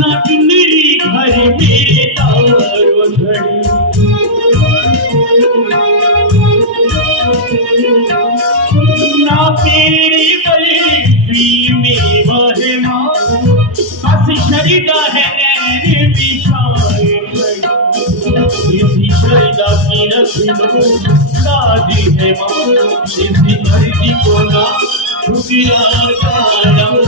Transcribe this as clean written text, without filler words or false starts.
ना चुनरी घर में तारो घड़ी ना तेरे बल्कि में वह माँ हंस शरीदा है नैन बिछाए इसी शरीदा की रस्म लाजी है माँ इसी मर्जी को ना ठुकरा जाना